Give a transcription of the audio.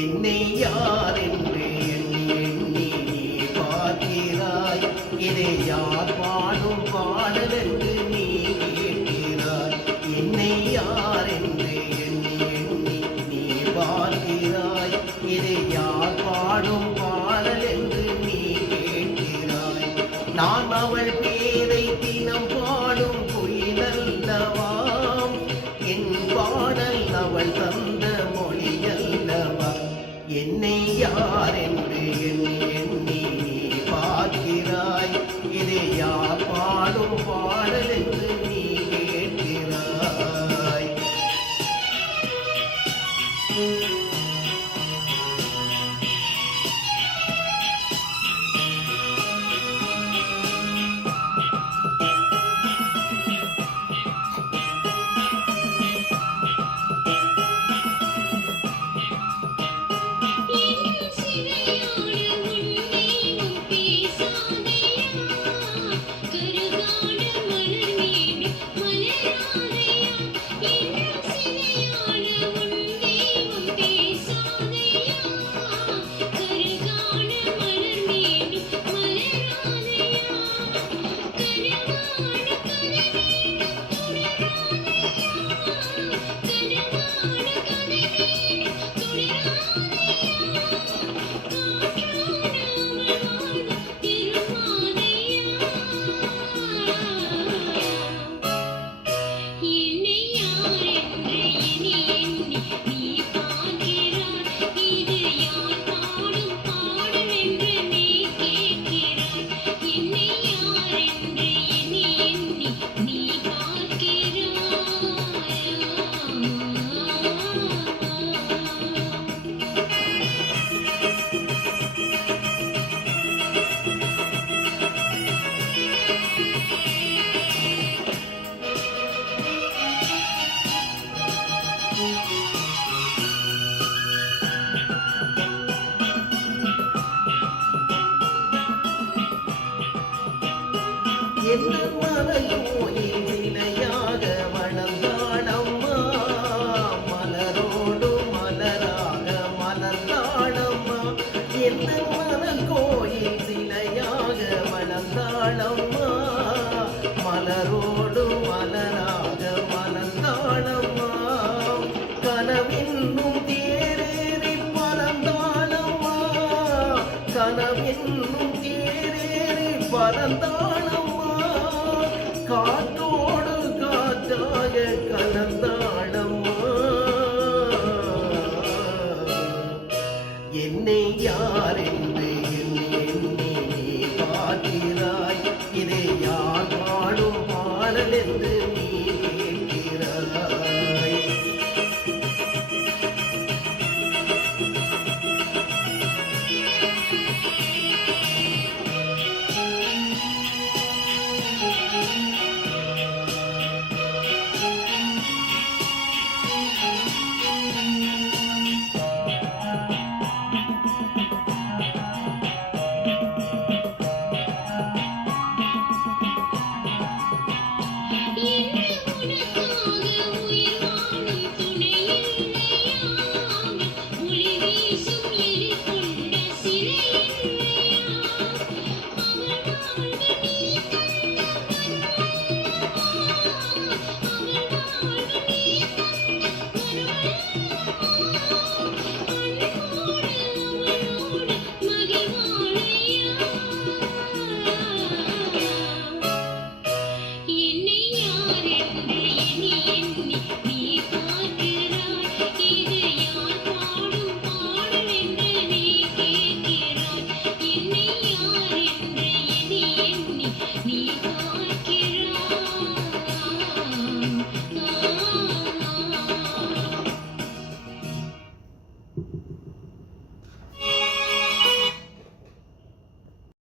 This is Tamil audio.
என்னை யார் என்று எண்ணி எண்ணி நீ பார்க்கிறாய். இதை யார் பாடும் பாடல் என்று நீ கேட்கிறாய். என்னை யார் என்று எண்ணி எண்ணி நீ பார்க்கிறாய். இதை யார் பாடும் பாடல் என்று நீ கேட்கிறாய். நான் அவள் பேரை தினம் பாடும் குயிலல்லவாம். என் பாடல் அவள் தந்த மொழியல்லவா. என்னை யார் என்று எண்ணி எண்ணி நீ பார்க்கிறாய். இதை யார் பாடும் பாடல் என்று நீ கேட்கிறாய். என்ன மலையோயில் சிலையாக வளர்ந்தாடம்மா. மலரோடு மலராக மலர்ந்தாடம்மா. என்ன மலர்கோயில் சிலையாக வளர்ந்தாடம்மா. மலரோடு மலராக மலர்ந்தாடம்மா. கனவென்னும் தேரேறி பறந்தாடம்மா. கனவென்னும் தேரேறி பறந்தாடம்மா. காற்றோடு